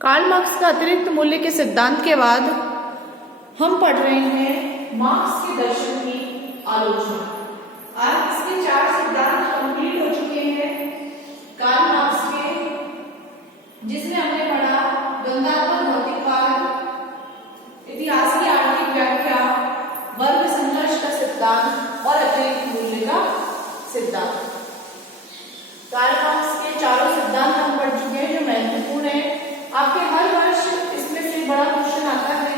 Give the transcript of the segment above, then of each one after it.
Karl Marx का अतिरिक्त मूल्य के सिद्धांत के बाद हम पढ़ रहे हैं मार्क्स के दर्शन की आलोचना। आज इसके 4 सिद्धांत कंप्लीट हो चुके हैं कार्ल मार्क्स के, जिसमें हमने पढ़ा द्वंद्वात्मक भौतिकवाद, इतिहास की आर्थिक व्याख्या, वर्ग संघर्ष का सिद्धांत और अतिरिक्त मूल्य का सिद्धांत। कार्ल मार्क्स के चारों सिद्धांत हम पढ़ चुके हैं जो महत्वपूर्ण है। आपके हर वर्ष इसमें से बड़ा क्वेश्चन आता है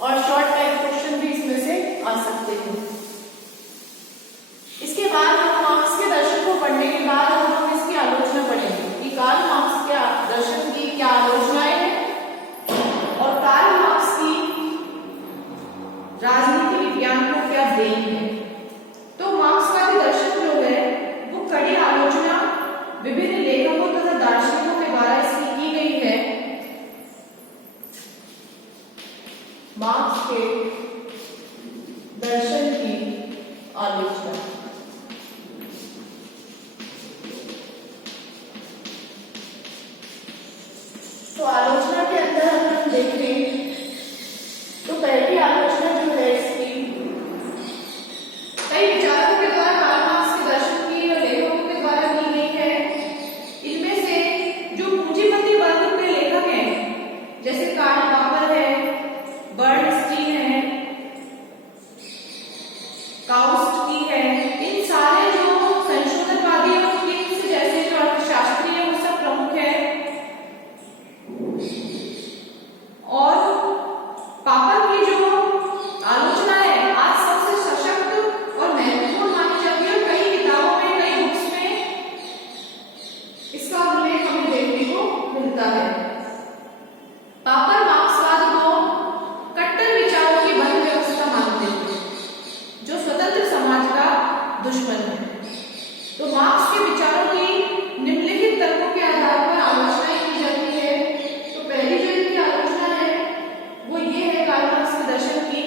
और शॉर्ट टाइप क्वेश्चन भी इसमें से आ सकते हैं। इसके बाद हम मार्क्स के दर्शन को पढ़ने के बाद हम इसकी आलोचना पढ़ेंगे कि कार्ल मार्क्स के दर्शन की क्या आलोचनाएं हैं और कार्ल मार्क्स की राजनीति विज्ञान को क्या देन है। तो मार्क्सवादी दर्शन जो है वो कड़ी आलोचना विभिन्न लेखकों तथा दार्शनिकों के द्वारा इसकी की गई है। मार्क्स के दर्शन की आलोचना। तो आलोचना के अंदर अगर हम देखें तो पहली आलोचना जो है इसकी कई विचारकों के द्वारा कार्ल मार्क्स के दर्शन की और लेखकों के द्वारा की गई है। इनमें से जो पूंजीपति वर्ग के लेखक हैं जैसे कार्ल पॉपर है, बर्नस्टीन है, काउस्टकी है, इन सारे जो संशोधनवादी और किंग्स जैसे जो अर्थशास्त्री हैं वो सब प्रमुख है। और पॉपर की जो आलोचना है आज सबसे सशक्त और महत्वपूर्ण मानी जाती है। कई किताबों में, कई बुक्स में इसका उल्लेख हमें देखने को मिलता है। पॉपर मार्क्सवाद को कट्टर विचारों की बंद व्यवस्था मानते हैं जो स्वतंत्र समाज का दुश्मन है। तो मार्क्स के विचारों की निम्नलिखित तर्कों के आधार पर आलोचना की जाती है। तो पहली जो इनकी आलोचना है वो ये है कार्ल मार्क्स के दर्शन की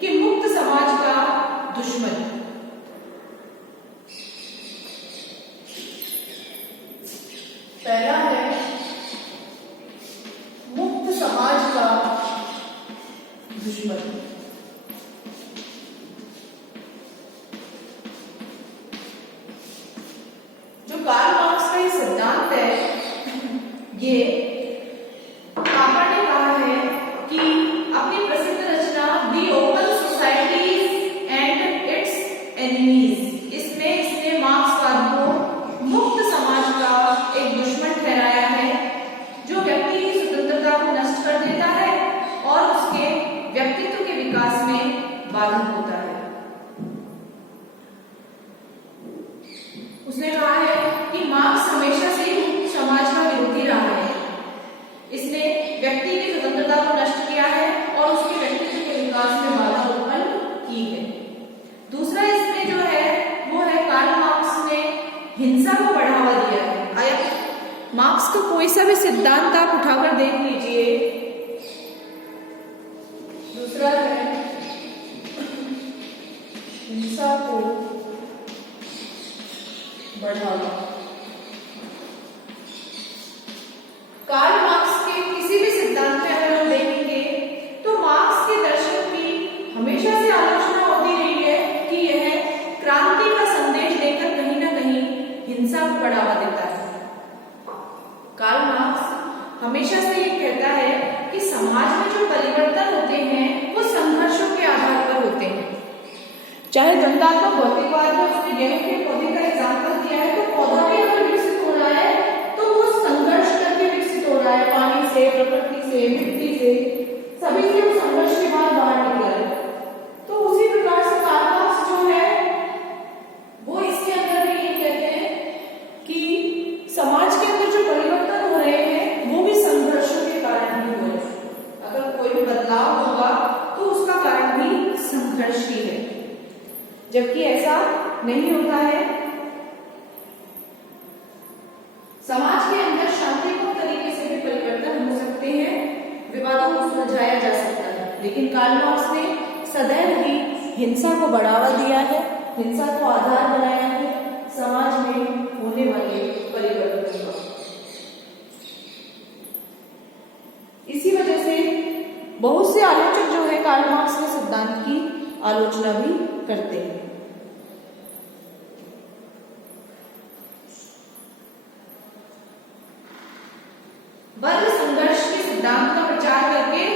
कि मुक्त समाज का दुश्मन। पहला है मुक्त समाज का दुश्मन। जो कार्ल मार्क्स का ये सिद्धांत है ये पॉपर ने कहा है कि अपनी प्रसिद्ध रचना the open societies and its enemies, इसमें इसने मार्क्सवाद को मुक्त समाज का एक दुश्मन ठहराया है जो व्यक्ति की स्वतंत्रता को नष्ट कर देता है और उसके व्यक्तित्व के विकास में बाधक होता है। उसने कहा है कि मार्क्स हमेशा से ही मुक्त समाज का विरोधी रहा है। इसने व्यक्ति की स्वतंत्रता को नष्ट किया है और उसके व्यक्तित्व के विकास में बाधा उत्पन्न की है। दूसरा इसमें जो है वो है कार्ल मार्क्स ने हिंसा को बढ़ावा दिया है। आया मार्क्स का कोई सा भी सिद्धांत आप उठाकर देख लीजिए। दूसरा है हिंसा को बढ़ावा। कार्ल मार्क्स के किसी भी सिद्धांत में अगर हम देखेंगे तो मार्क्स के दर्शन की हमेशा से आलोचना होती रही है कि यह क्रांति का संदेश देकर कहीं ना कहीं हिंसा को बढ़ावा देता है। कार्ल मार्क्स हमेशा से ये कहता है कि समाज में जो परिवर्तन होते हैं वो संघर्षों के आधार पर होते हैं। चाहे द्वंद्वात्मक भौतिकवाद में उसने गेहूं के पौधे का एग्जाम्पल दिया है, तो पौधा भी अगर विकसित हो रहा है तो वो संघर्ष करके विकसित हो रहा है, पानी से, प्रकृति से, मिट्टी से, सभी से वो संघर्ष के बाद बाहर निकला है। तो उसी प्रकार से कार्ल मार्क्स जो है वो इसके अंदर भी ये कहते हैं कि समाज के अंदर जो परिवर्तन हो रहे हैं वो भी संघर्षों के कारण ही हो रहे हैं। अगर कोई भी बदलाव होगा तो उसका कारण भी संघर्ष ही है, जबकि ऐसा नहीं होता है। समाज के अंदर शांतिपूर्ण तरीके से भी परिवर्तन हो सकते हैं, विवादों को सुलझाया जा सकता है, लेकिन कार्ल मार्क्स ने सदैव ही हिंसा को बढ़ावा दिया है, हिंसा को आधार बनाया है समाज में होने वाले कार्ल मार्क्स ने सिद्धांत की आलोचना भी करते हैं। वर्ग संघर्ष के सिद्धांत का प्रचार करके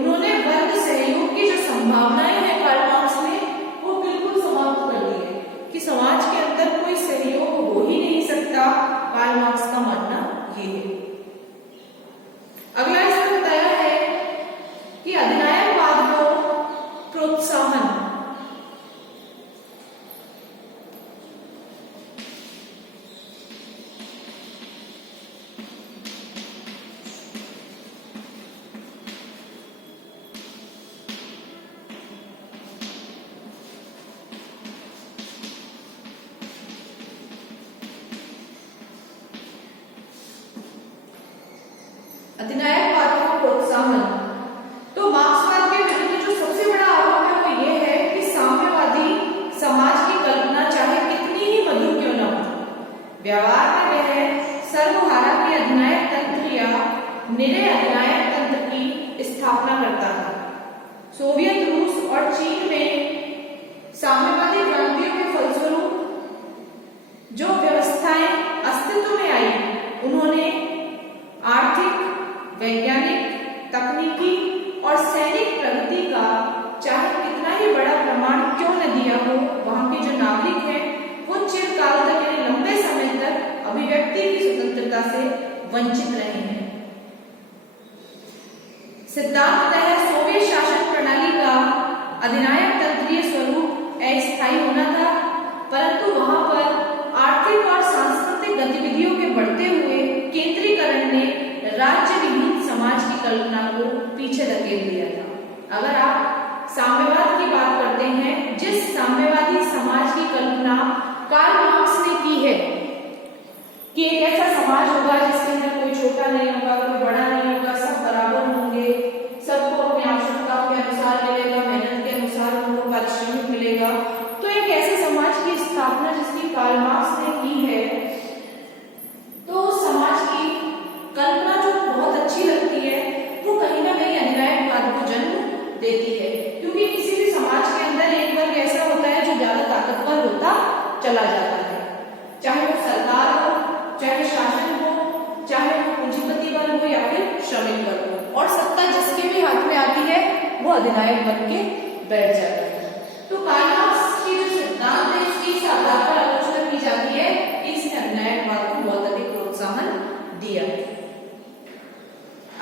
उन्होंने वर्ग सहयोग की जो संभावनाएं हैं कार्ल मार्क्स ने वो बिल्कुल समाप्त कर दी है कि समाज के अंदर कोई सहयोग हो ही नहीं सकता। कार्ल मार्क्स का मानना ये है। अगला इसमें बताया है कि अधिनायकवाद को प्रोत्साहन। अधिनायकवाद को प्रोत्साहन। तो मार्क्सवाद के विरुद्ध जो सबसे बड़ा आरोप है वो ये है कि साम्यवादी समाज की कल्पना चाहे कितनी ही मधुर क्यों न हो, व्यवहार में वह सर्वहारा के अधिनायक तंत्र या निरय अधिनायक तंत्र की स्थापना करता है। सोवियत रूस और चीन में साम्यवादी क्रांतियों के फलस्वरूप जो व्यवस्थाएं अस्तित्व में आई, उन्होंने आर्थिक, वैज्ञानिक, तकनीकी और सैनिक प्रगति का चाहे कितना ही बड़ा प्रमाण क्यों न दिया हो, वहां के जो नागरिक हैं वो चिरकाल तक यानी लंबे समय तक अभिव्यक्ति की स्वतंत्रता से वंचित रहे हैं। सिद्धांततः सोवियत शासन प्रणाली का अधिनायक तंत्रीय स्वरूप अस्थायी होना था, परंतु वहां पर आर्थिक और सांस्कृतिक गतिविधियों के बढ़ते हुए केंद्रीकरण ने राज्य विहीन समाज की कल्पना को पीछे धकेल दिया था। अगर आप साम्यवाद की बात करते हैं, जिस साम्यवादी समाज की कल्पना कार्ल मार्क्स ने की है कि एक ऐसा समाज होगा जिसके अंदर कोई छोटा नहीं होगा, कोई बड़ा नहीं होगा, सब बराबर होंगे, सबको अपनी आवश्यकताओं के अनुसार मिलेगा, मेहनत के अनुसार उनको पारिश्रमिक मिलेगा, तो एक ऐसे समाज की स्थापना जिसकी कार्ल मार्क्स ने की है, तो समाज की कल्पना जो बहुत अच्छी लगती है वो कहीं ना कहीं अधिनायकवाद को जन्म देती है। क्योंकि किसी भी समाज के अंदर एक वर्ग ऐसा होता है जो ज्यादा ताकतवर होता चला जाता है, चाहे वो सरकार हो, चाहे शासन हो, चाहे वो पूंजीपति वर्ग हो या फिर श्रमिक वर्ग हो, और सत्ता जिसके भी हाथ में आती है वो अधिनायक बन के बैठ जाता है। तो कार्ल मार्क्स की जो सिद्धांत है इसकी इस आधार पर आलोचना की जाती है कि इसने अधिनायकवाद को बहुत अधिक प्रोत्साहन दिया।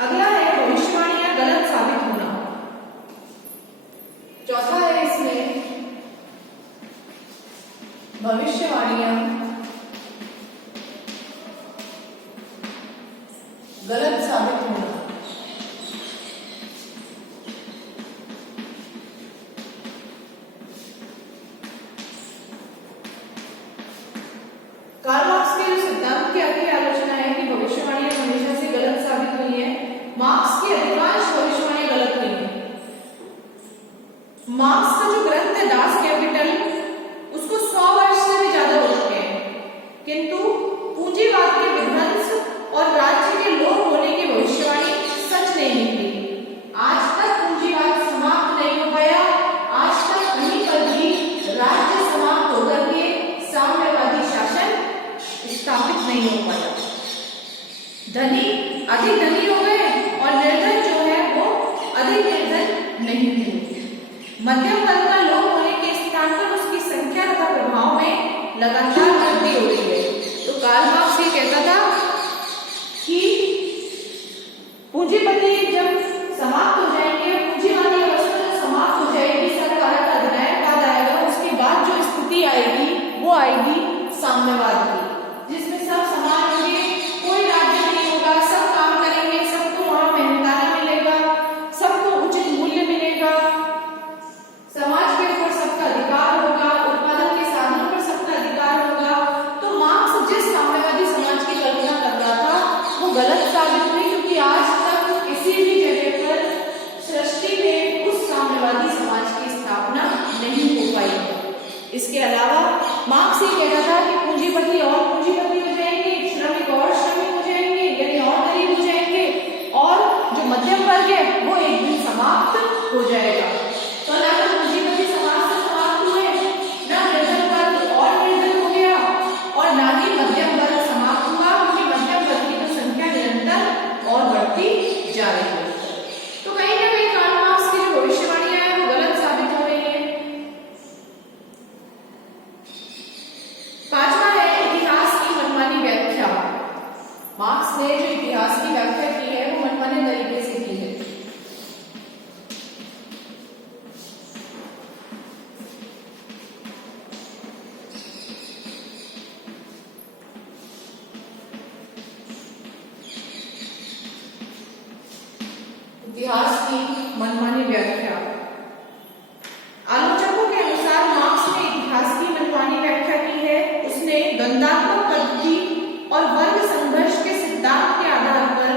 अगला है भविष्यवाणियां गलत साबित होना। चौथा है इसमें भविष्यवाणियां गलत साबित होना। कार्ल मार्क्स के जो सिद्धांत की अगली आलोचना है कि भविष्यवाणियां हमेशा से गलत साबित हुई है। मार्क्स की अधिकांश भविष्यवाणियां गलत हुई हैं। मार्क्स का जो ग्रंथ है दास कैपिटल, उसको 100 वर्ष से भी ज्यादा हो चुके हैं, किंतु पूंजीवाद के विध्वंस और राज्य के लोप होने की भविष्यवाणी सच नहीं निकली। आज तक पूंजीवाद समाप्त नहीं हो पाया, आज तक कहीं पर भी राज्य समाप्त होकर के साम्यवादी शासन स्थापित नहीं हो पाया। धनी अधिक धनी हो गए और निर्धन जो है वो अधिक निर्धन नहीं हुए। मध्यम वर्ग का लोप होने के स्थान पर उसकी संख्या तथा प्रभाव में लगातार वृद्धि हो रही है। तो कार्ल मार्क्स ये कहता था कि पूंजीपति जब समाप्त हो जाएंगे, पूंजीवादी अवस्था जब समाप्त हो जाएगी, सरकार का अधिनायकवाद आएगा, उसके बाद जो स्थिति आएगी वो आएगी साम्यवाद की, जिसमें सब समान होंगे, कोई राज्य नहीं होगा, सब काम करेंगे, सबको वहां मेहनताना मिलेगा, सबको उचित मूल्य मिलेगा, समाज के ऊपर सबका अधिकार होगा, उत्पादन के साधनों पर सबका अधिकार होगा। तो मार्क्स जिस साम्यवादी समाज की कल्पना कर रहा था वो गलत साबित हुई, क्योंकि आज तक किसी भी जगह पर सृष्टि में उस साम्यवादी समाज की स्थापना नहीं हो पाई। इसके अलावा मार्क्स ये कहता था कि पूंजीपति और पूंजीपति हो जाएंगे, श्रमिक और श्रमिक हो जाएंगे, यानी और गरीब हो जाएंगे, और जो मध्यम वर्ग है वो एक दिन समाप्त हो जाएगा। इतिहास की मनमानी व्याख्या। आलोचकों के अनुसार मार्क्स ने इतिहास की मनमानी व्याख्या की है। उसने द्वंद्वात्मक पद्धति और वर्ग संघर्ष के सिद्धांत के आधार पर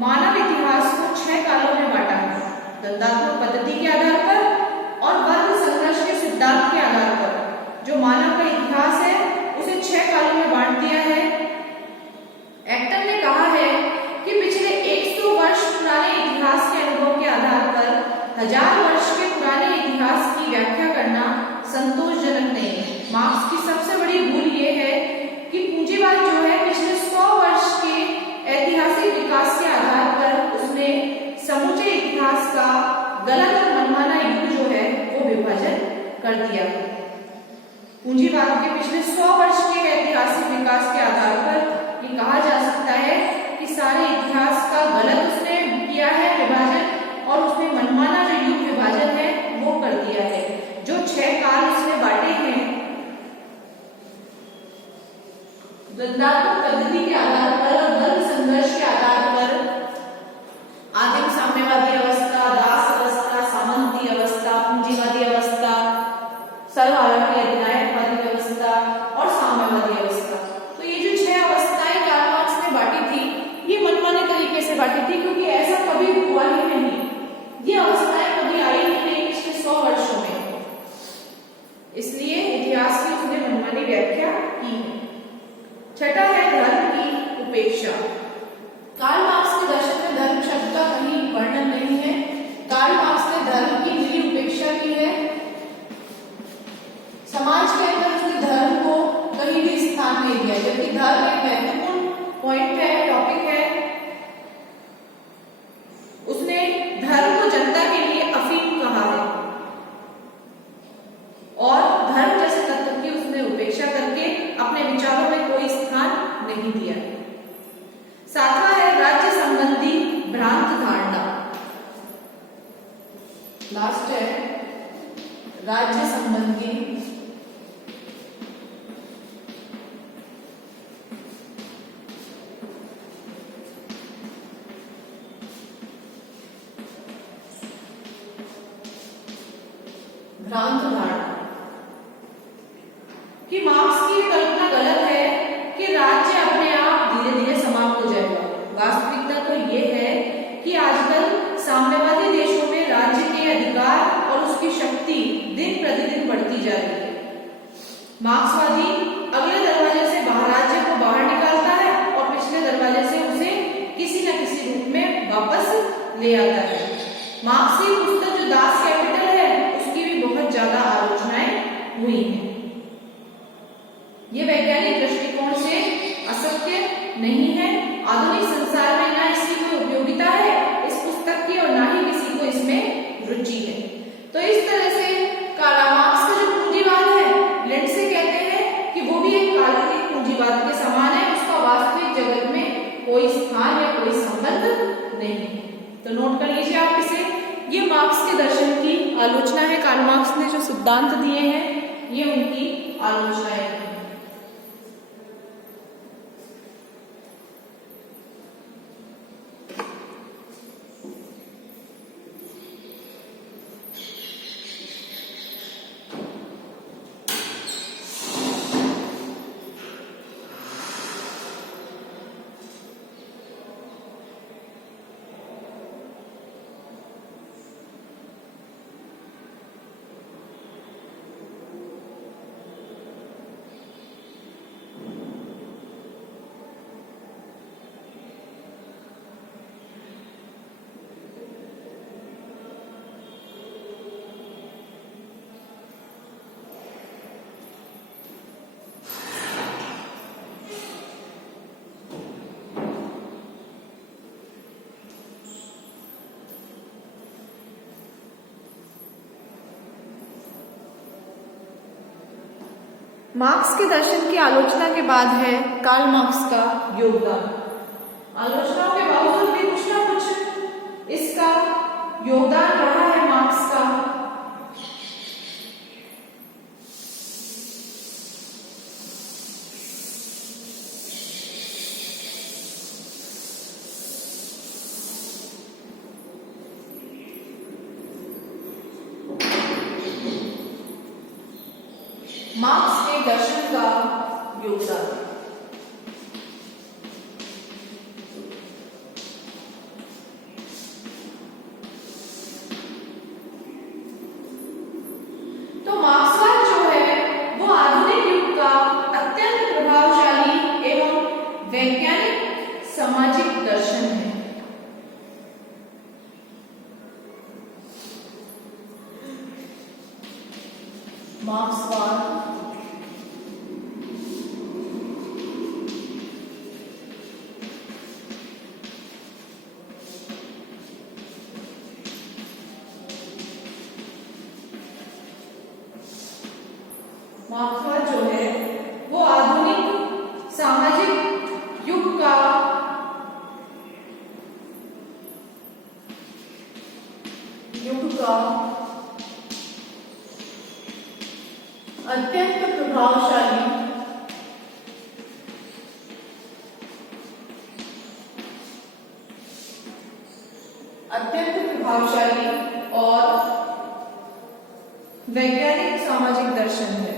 मानव इतिहास को 6 कालों में बांटा है। द्वंद्वात्मक पद्धति के आधार पर और वर्ग संघर्ष के सिद्धांत के आधार पर जो मानव का इतिहास है उसे 6 कालों में बांट दिया है। एक्टर ने कहा है कि पिछले 100 वर्ष पुराने इतिहास के अनुभव के आधार पर 1000 वर्ष के पुराने इतिहास की व्याख्या करना संतोषजनक नहीं है। मार्क्स की सबसे बड़ी भूल यह है कि पूंजीवाद जो है पिछले 100 वर्ष के ऐतिहासिक विकास के आधार पर उसने समूचे इतिहास का गलत और मनमाना युग जो है वो विभाजन कर दिया। पूंजीवाद के पिछले 100 वर्ष के ऐतिहासिक विकास के आधार पर ये कहा जा सकता है कि सारे इतिहास का गलत उसने किया है विभाजन, और उसने मनमाना जो युग विभाजन है वो कर दिया है। जो 6 काल उसने बांटे हैं द्वंद्वात्मक पद्धति के आधार पर और वर्ग संघर्ष के आधार पर, आदिम साम्यवादी अवस्था, दास अवस्था, सामंती अवस्था, पूंजीवादी अवस्था, सर्वहाराकी अधिनायकवादी व्यवस्था और साम्यवादी अवस्था। तो ये जो 6 अवस्थाएं कार्ल मार्क्स ने बांटी थी ये मनमाने तरीके से बांटी थी, क्योंकि ऐसा कभी हुआ ही नहीं। ये अवस्थाएं कभी आई ही नहीं पिछले 100 वर्षों में, इसलिए इतिहास की उसने मनमानी व्याख्या की है। छठा है धर्म की उपेक्षा। कार्ल मार्क्स के दर्शन में धर्म शब्द का कहीं वर्णन नहीं है। कार्ल मार्क्स ने धर्म की निरी उपेक्षा की है। समाज के अंदर उसने धर्म को कहीं भी स्थान नहीं दिया, जबकि धर्म एक महत्वपूर्ण पॉइंट है, टॉपिक है। उसने धर्म को जनता के लिए अफीम कहा है और धर्म जैसे तत्व की उसने उपेक्षा करके अपने विचारों में कोई स्थान नहीं दिया। सातवां है राज्य संबंधी भ्रांत धारणा। लास्ट है राज्य संबंधी भ्रांत धारणा कि मार्क्स की कल्पना गलत है कि राज्य अपने आप धीरे धीरे समाप्त हो जाएगा। वास्तविकता तो ये है कि आजकल साम्यवादी देशों में राज्य के अधिकार और उसकी शक्ति दिन प्रतिदिन बढ़ती जा रही है। मार्क्सवादी अगले दरवाजे से बाहर राज्य को बाहर निकालता है और पिछले दरवाजे से उसे किसी न किसी रूप में वापस ले आता है। मार्क्स की पुस्तक जो दास कैपिटल है उसकी भी बहुत ज्यादा आलोचनाएं हुई हैं। ये वैज्ञानिक दृष्टिकोण से असत्य नहीं है। आधुनिक संसार में ना इसकी कोई उपयोगिता है इस पुस्तक की और ना ही किसी को इसमें रुचि है। तो इस तरह से कार्ल मार्क्स का जो पूंजीवाद है लिंडसे कहते हैं कि वो भी एक काल्पनिक पूंजीवाद के समान है, उसका वास्तविक जगत में कोई स्थान या कोई संबंध नहीं है। तो नोट कर लीजिए आप इसे। ये मार्क्स के दर्शन की आलोचना है। कार्ल मार्क्स ने जो सिद्धांत दिए हैं ये उनकी आलोचनाएं हैं। मार्क्स के दर्शन की आलोचना के बाद है कार्ल मार्क्स का योगदान। आलोचनाओं के बावजूद भी कुछ ना कुछ इसका योगदान रहा है मार्क्स का। मार्क्सवाद, मार्क्सवाद जो है वो आधुनिक सामाजिक युग का अत्यंत प्रभावशाली और वैज्ञानिक सामाजिक दर्शन है।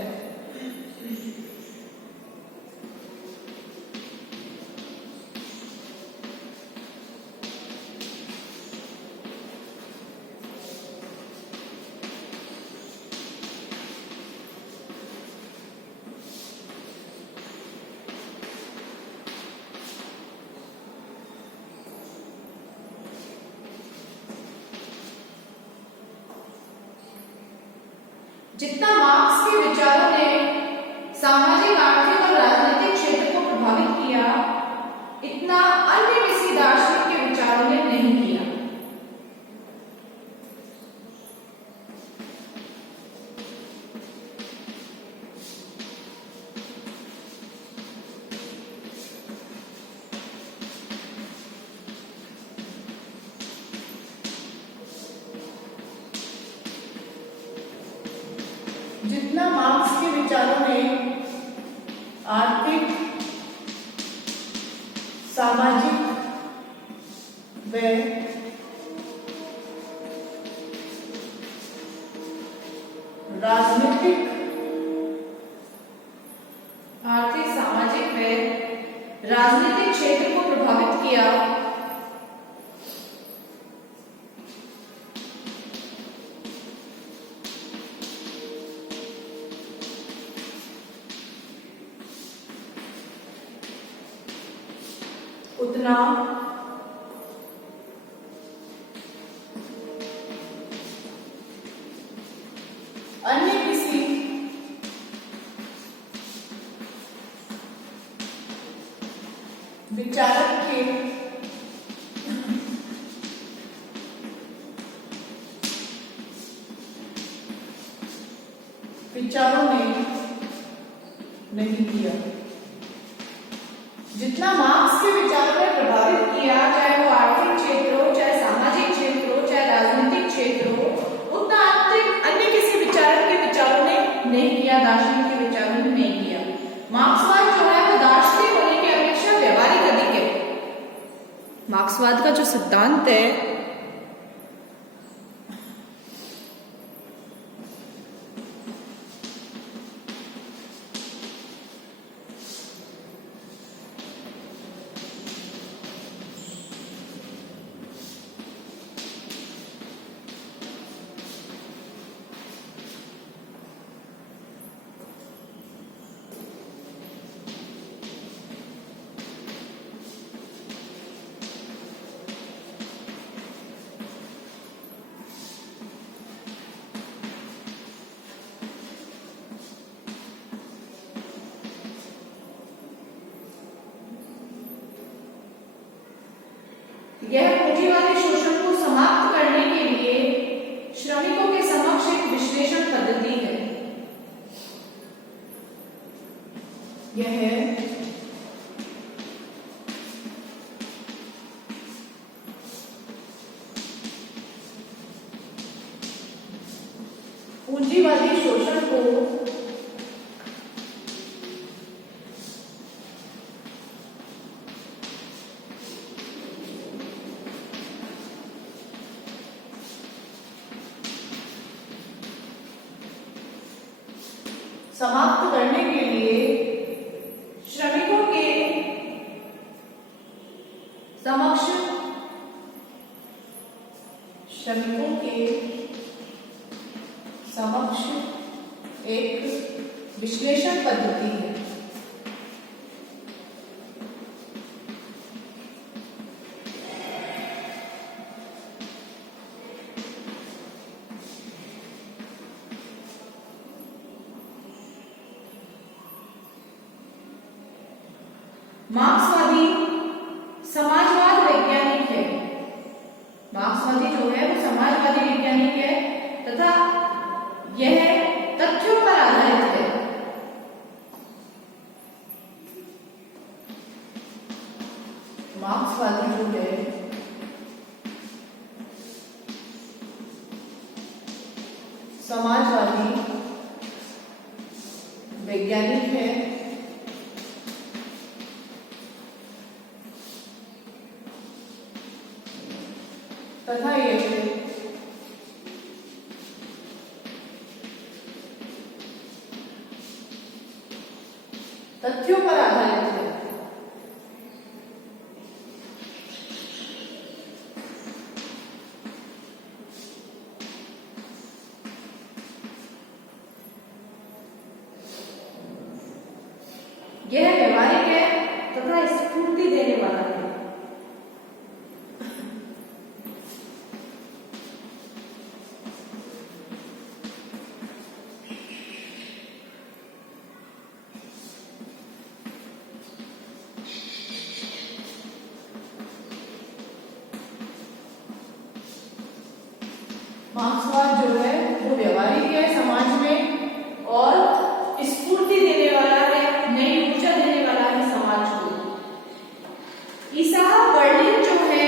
जितना मार्क्स के विचारों ने सामाजिक, आर्थिक और राजनीतिक क्षेत्र को प्रभावित किया, इतना अन्य किसी दार्शनिक के विचारों ने नहीं किया। जितना मार्क्स के विचारों ने आर्थिक, सामाजिक व राजनीतिक, क्षेत्र को प्रभावित किया, उतना अन्य किसी विचारक के विचारों ने नहीं किया। जितना मार्क्स के विचारों ने प्रभावित किया, चाहे वो आर्थिक क्षेत्र हो, चाहे सामाजिक क्षेत्र हो, चाहे राजनीतिक क्षेत्र हो, उतना अन्य किसी विचारक के विचारों ने नहीं किया, दार्शनिक के विचारों ने नहीं किया। मार्क्सवाद जो है वो दार्शनिक होने की अपेक्षा व्यवहारिक अधिक है। मार्क्सवाद का जो सिद्धांत है यह पूंजीवादी शोषण को समाप्त करने के लिए श्रमिकों के समक्ष एक विश्लेषण पद्धति है। यह पूंजीवादी शोषण को समाप्त करने के लिए श्रमिकों के समक्ष एक विश्लेषण पद्धति है। मार्क्सवादी समाजवाद वैज्ञानिक है। मार्क्सवादी जो है वो समाजवादी वैज्ञानिक है तथा यह तथ्यों पर आधारित है। मार्क्सवादी जो है समाजवादी वैज्ञानिक है तथा यह तथ्यों पर आधारित है। यह व्यवहारिक है तथा स्फूर्ति देने वाला है। मार्क्सवाद जो है वो व्यवहारिक है समाज में और स्फूर्ति देने वाला है, नई ऊर्जा देने वाला है समाज को। इसाह बर्लिन जो है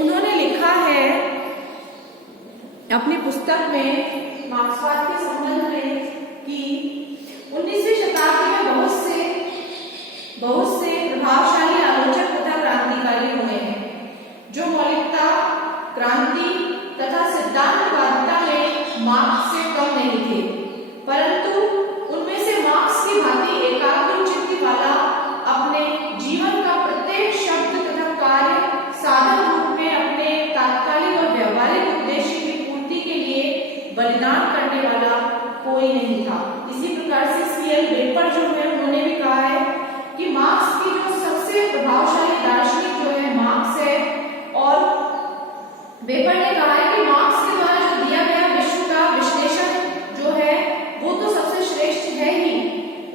उन्होंने लिखा है अपनी पुस्तक में मार्क्सवाद के संबंध में कि 19वीं शताब्दी में बहुत से प्रभावशाली आलोचक तथा क्रांतिकारी हुए हैं जो मौलिकता, क्रांति तथा सिद्धांतवादिता में मार्क्स से कम नहीं थे, परंतु उनमें से मार्क्स की भांति एकाग्र चित्त वाला अपने जीवन का प्रत्येक शब्द तथा कार्य साधन रूप में अपने तात्कालिक और व्यवहारिक उद्देश्य की पूर्ति के लिए बलिदान करने वाला कोई नहीं था। इसी प्रकार से सीएल वेपर जो है उन्होंने भी कहा है कि मार्क्स की जो सबसे प्रभावशाली दार्शनिक जो है मार्क्स है और वेपर ने कहा है कि मार्क्स के द्वारा जो दिया गया विश्व का विश्लेषण जो है वो तो सबसे श्रेष्ठ है ही,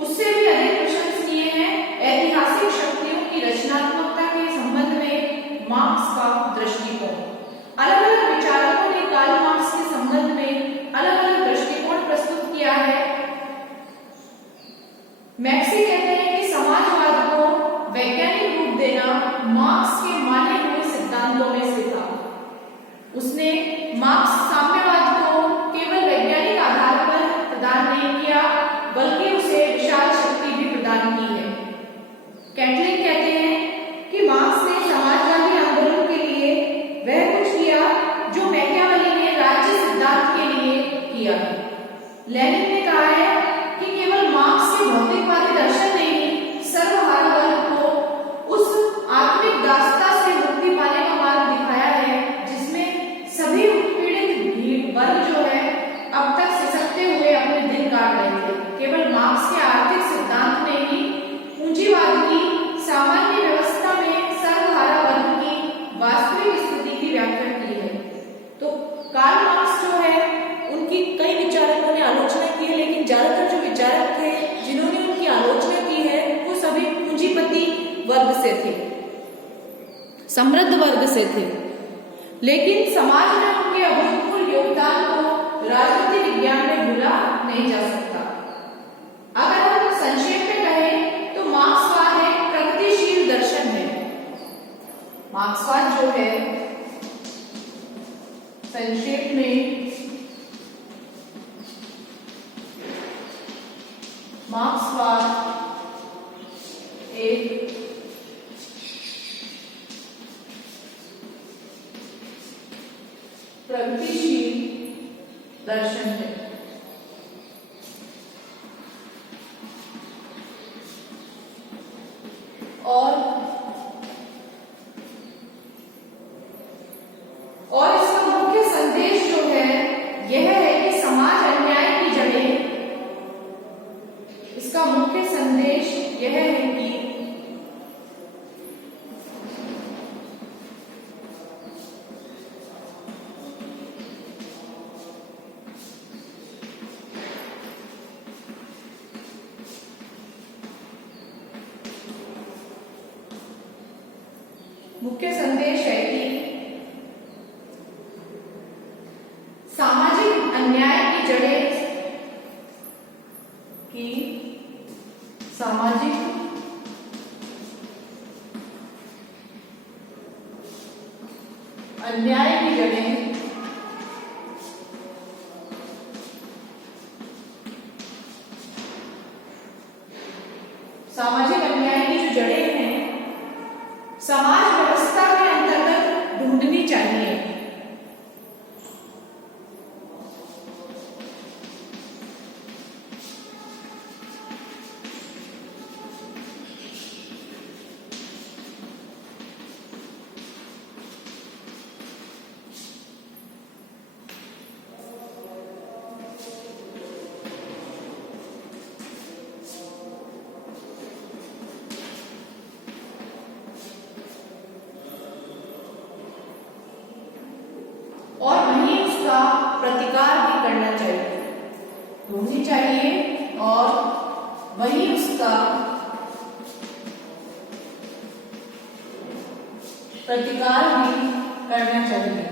उससे भी अधिक प्रशंसनीय है ऐतिहासिक शक्तियों की रचनात्मकता के संबंध में मार्क्स का दृष्टिकोण। अलग अलग विचारकों ने कार्ल मार्क्स के संबंध में अलग अलग दृष्टिकोण प्रस्तुत किया है। मैक्सी कहते हैं कि समाजवाद को वैज्ञानिक रूप देना मार्क्स के माने हुए सिद्धांतों में से था। उसने मार्क्स साम्यवाद को केवल वैज्ञानिक आधार पर प्रदान नहीं किया बल्कि उसे विशाल शक्ति भी प्रदान की है। कैटलिन कहते हैं कि मार्क्स ने समाजवादी आंदोलन के लिए वह कुछ किया जो मैकियावेली ने राज्य सिद्धांत के लिए किया। लेनिन ने कहा है कि केवल मार्क्स के भौतिकवादी दर्शन ने ही सर्वहारा वर्ग को उस आत्मिक दासता से मुक्ति पाने का मार्ग दिखाया है जिसमें सभी उत्पीड़ित भीड़ वर्ग जो है अब तक सिसकते हुए अपने दिन काट रहे थे। केवल मार्क्स के आर्थिक सिद्धांत ने ही पूंजीवाद की सामान्य व्यवस्था में सर्वहारा वर्ग की वास्तविक स्थिति की व्याख्या की है। तो कार्ल मार्क्स जो है उनकी कई विचारकों ने आलोचना की है, लेकिन ज्यादातर जो विचारक थे जिन्होंने उनकी आलोचना की है वो सभी पूंजीपति वर्ग से थे, समृद्ध वर्ग से थे, लेकिन समाज में उनके अभूतपूर्व योगदान को राजनीति विज्ञान में भूला नहीं जा सकता। अगर हम संक्षेप में कहें तो मार्क्सवाद एक प्रगतिशील दर्शन है। मार्क्सवाद जो है संक्षेप में मार्क्सवाद एक प्रगतिशील दर्शन है। मुख्य संदेश है कि सामाजिक अन्याय की जड़ें सामाजिक अन्याय की जड़ें सामाजिक अन्याय की जो जड़ें हैं समाज व्यवस्था के अंतर्गत ढूंढनी चाहिए। और वहीं उसका प्रतिकार भी करना चाहिए, ढूंढनी चाहिए और वहीं उसका प्रतिकार भी करना चाहिए।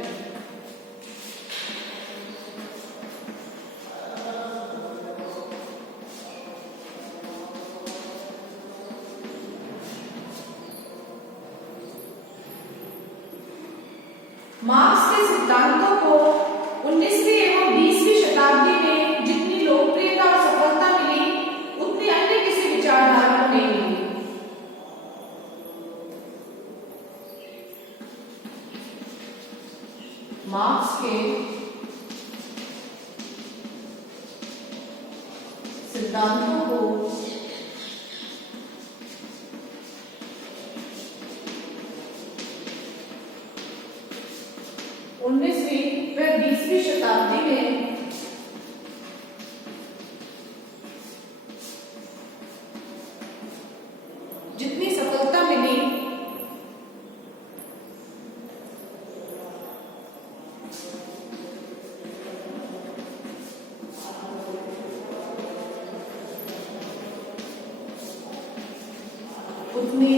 मार्क्स के सिद्धांतों को 19वीं एवं 20वीं शताब्दी में जितनी लोकप्रियता और सफलता मिली उतनी अन्य किसी विचारधारा को नहीं मिली। मार्क्स के सिद्धांतों को 19वीं व 20वीं शताब्दी में जितनी सफलता मिली उतनी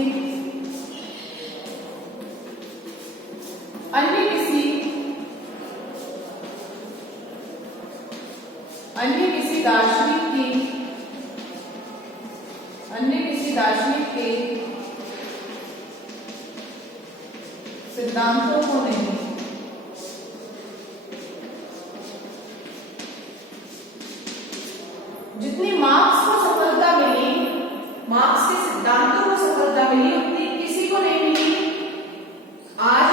अन्य किसी दार्शनिक के सिद्धांतों को नहीं। जितनी मार्क्स को सफलता मिली, मार्क्स के सिद्धांतों को सफलता मिली, उतनी किसी को नहीं मिली। आज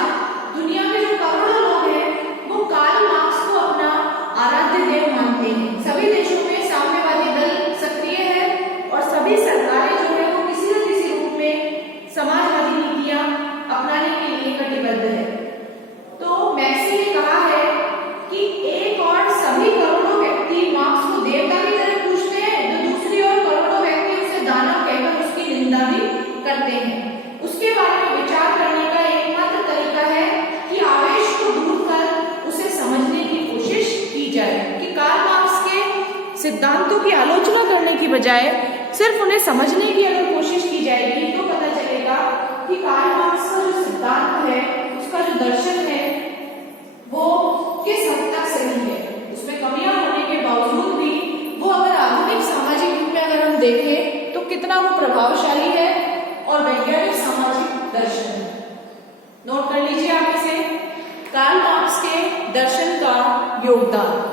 दुनिया में जो करोड़ों लोग हैं वो कार्ल मार्क्स को अपना आराध्य देव मानते हैं। सभी देशों में साम्यवादी दल सक्रिय है और सभी सरकारें जो है वो किसी न किसी रूप में समाजवादी नीतियां अपनाने के लिए कटिबद्ध है। तो मैक्सी ने कहा है कि एक और सभी करोड़ों व्यक्ति मार्क्स को देवता की तरह पूजते हैं, तो दूसरी ओर करोड़ों व्यक्ति उसे दानव कहकर उसकी निंदा भी करते हैं। उसके बारे में विचार करने का एकमात्र तरीका है कि आवेश को दूर कर उसे समझने की कोशिश की जाए। कि कार्ल मार्क्स के सिद्धांतों की आलोचना करने की बजाय सिर्फ उन्हें समझने की अगर कोशिश की जाएगी तो पता चलेगा कि कार्ल मार्क्स का जो सिद्धांत है, उसका जो दर्शन है वो किस हद तक सही है। उसमें कमियां होने के बावजूद भी वो अगर आधुनिक सामाजिक रूप में अगर हम देखें तो कितना वो प्रभावशाली है और वैज्ञानिक सामाजिक दर्शन है। नोट कर लीजिए आप इसे, कार्ल मार्क्स के दर्शन का योगदान।